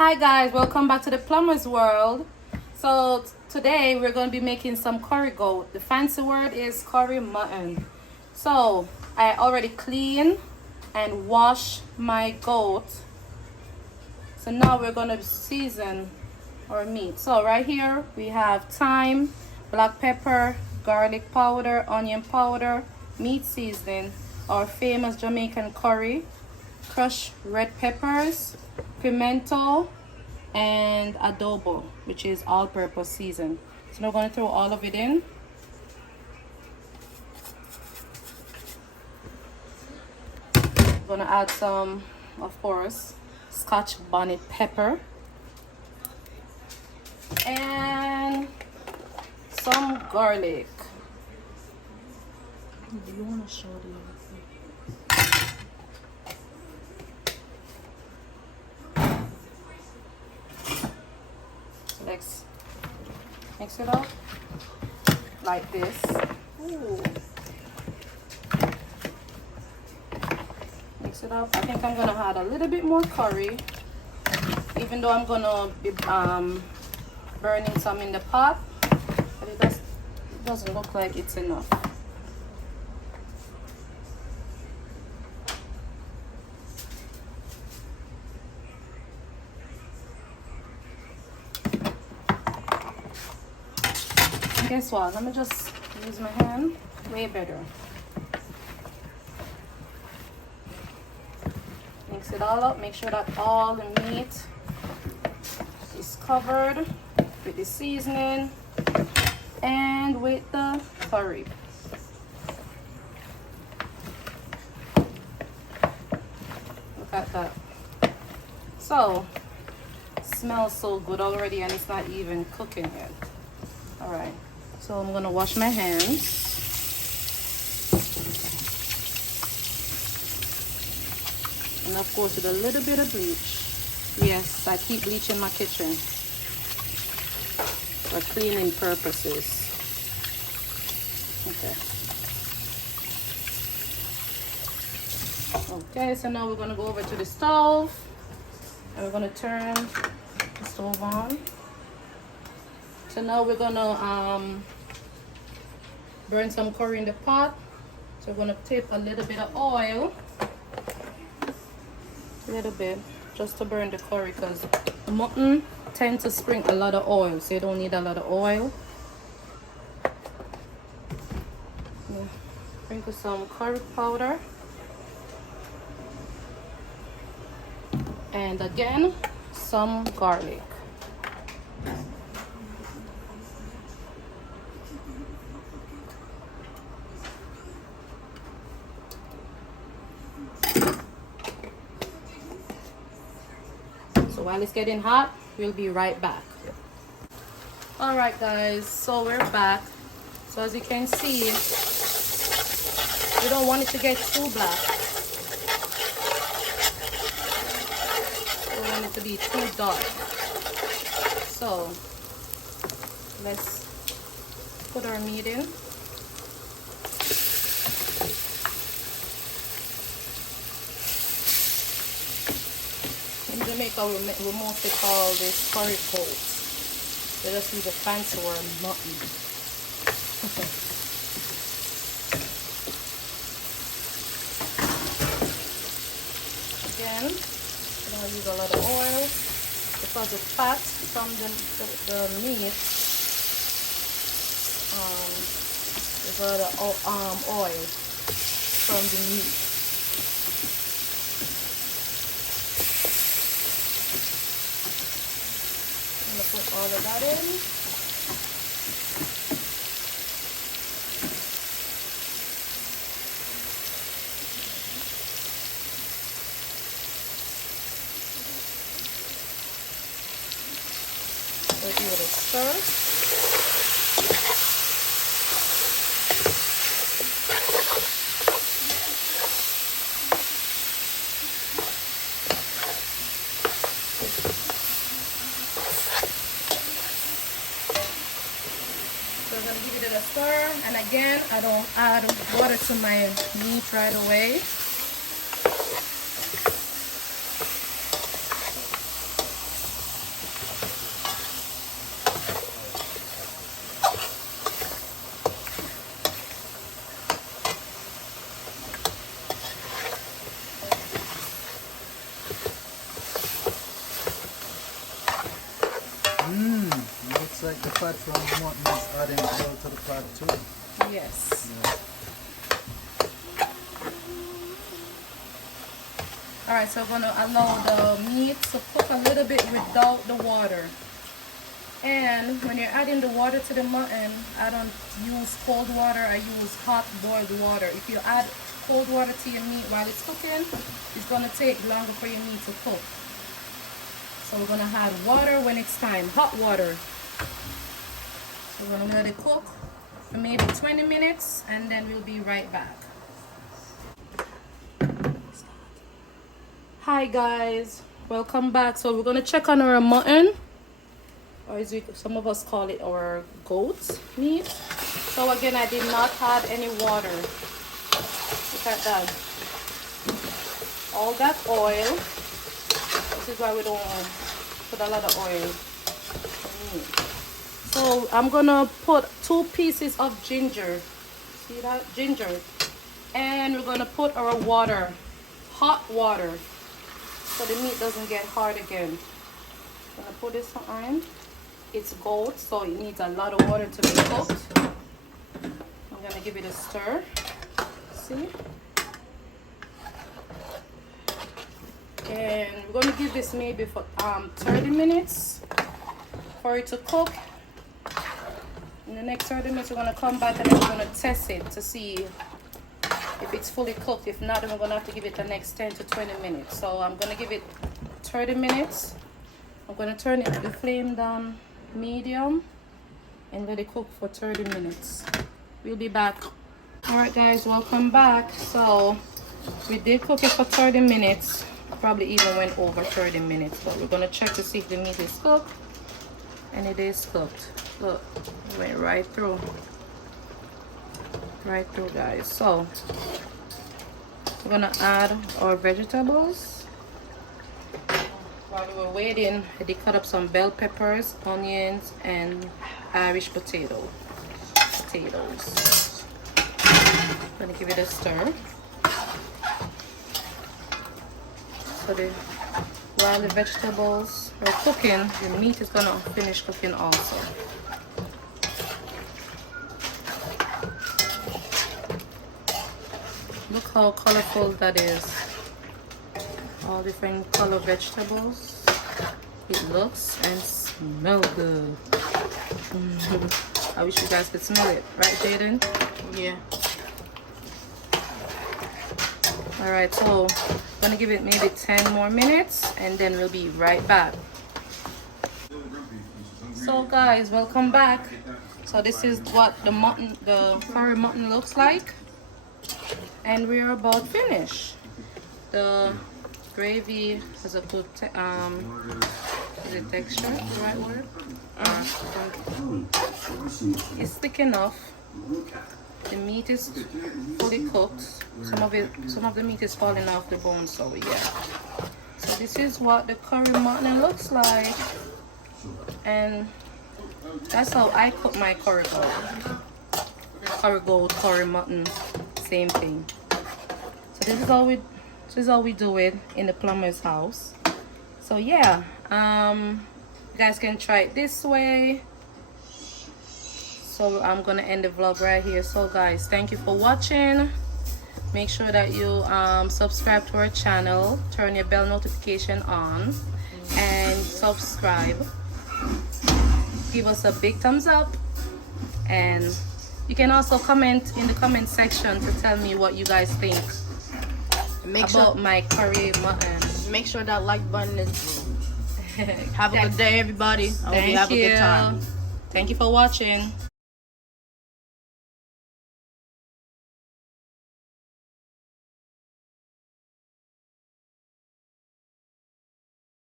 Hi guys, welcome back to the Plumber's World. So today we're going to be making some curry goat. The fancy word is curry mutton. So I already clean and wash my goat. So now we're going to season our meat. So right here we have thyme, black pepper, garlic powder, onion powder, meat seasoning, our famous Jamaican curry, crushed red peppers, pimento, and adobo, which is all-purpose season. So we're going to throw all of it in. We're going to add some, of course, Scotch bonnet pepper and some garlic. Do you want to show the Let's mix it up like this. Ooh. Mix it up. I think I'm gonna add a little bit more curry, even though I'm gonna be burning some in the pot, but it doesn't look like it's enough. Guess what? Let me just use my hand. Way better. Mix it all up. Make sure that all the meat is covered with the seasoning and with the curry. Look at that. So, it smells so good already and it's not even cooking yet. All right. So I'm gonna wash my hands. And of course with a little bit of bleach. Yes, I keep bleach in my kitchen for cleaning purposes. Okay, so now we're gonna go over to the stove and we're gonna turn the stove on. So now we're gonna burn some curry in the pot. So we're gonna tip a little bit of oil, a little bit, just to burn the curry, because mutton tends to spring a lot of oil, so you don't need a lot of oil. Yeah. Sprinkle some curry powder, and again some garlic. So while it's getting hot, we'll be right back. All right guys, so we're back. So as you can see, we don't want it to get too black. We don't want it to be too dark. So let's put our meat in. In Jamaica, we mostly call this curry goat. They just use a fancy word, mutton. Again, we're going to use a lot of oil because the fat from the meat, there's a lot of oil from the meat. Put all of that in. So give it a stir. Stir, and again I don't add water to my meat right away. fat from mutton is adding oil to the pot too. Yes. Yeah. Alright, so we're gonna allow the meat to cook a little bit without the water. And when you're adding the water to the mutton, I don't use cold water, I use hot boiled water. If you add cold water to your meat while it's cooking, it's gonna take longer for your meat to cook. So we're gonna add water when it's time, hot water. So we're gonna let it cook for maybe 20 minutes and then we'll be right back. Hi guys, welcome back. So we're gonna check on our mutton, or as some of us call it, our goat meat. So again, I did not add any water. Look at that. All that oil. This is why we don't put a lot of oil. So I'm gonna put 2 pieces of ginger. See that? Ginger. And we're gonna put our water, hot water, so the meat doesn't get hard again. I'm gonna put this on. It's goat, so it needs a lot of water to be cooked. I'm gonna give it a stir. See? And we're gonna give this maybe for 30 minutes for it to cook. In the next 30 minutes, we're gonna come back and then we're gonna test it to see if it's fully cooked. If not, then we're gonna have to give it the next 10 to 20 minutes. So I'm gonna give it 30 minutes. I'm gonna turn the flame down medium and let it cook for 30 minutes. We'll be back. All right guys, welcome back. So we did cook it for 30 minutes, probably even went over 30 minutes, but we're gonna check to see if the meat is cooked, and it is cooked. Look, it went right through guys. So we're gonna add our vegetables. While we were waiting, I did cut up some bell peppers, onions, and Irish potatoes. Gonna give it a stir. So while the vegetables are cooking, the meat is gonna finish cooking also. Look how colorful that is. All different color vegetables. It looks and smells good. I wish you guys could smell it, right, Jaden? Yeah. All right, so I'm gonna give it maybe 10 more minutes and then we'll be right back. So guys, welcome back. So this is what the curry mutton looks like, and we're about finished. The gravy has a good is it texture the right word? It's thick enough. The meat is fully cooked. Some of the meat is falling off the bone, so yeah. So this is what the curry mutton looks like, and that's how I cook my curry goat, curry mutton, same thing. So this is how we do it in the plumber's house. So yeah, you guys can try it this way. So I'm gonna end the vlog right here. So guys, thank you for watching. Make sure that you subscribe to our channel, turn your bell notification on, and subscribe. Give us a big thumbs up, and you can also comment in the comment section to tell me what you guys think about my curry mutton. Make sure that like button is blue. Have a good day, everybody. I hope you have a good time. Thank you for watching.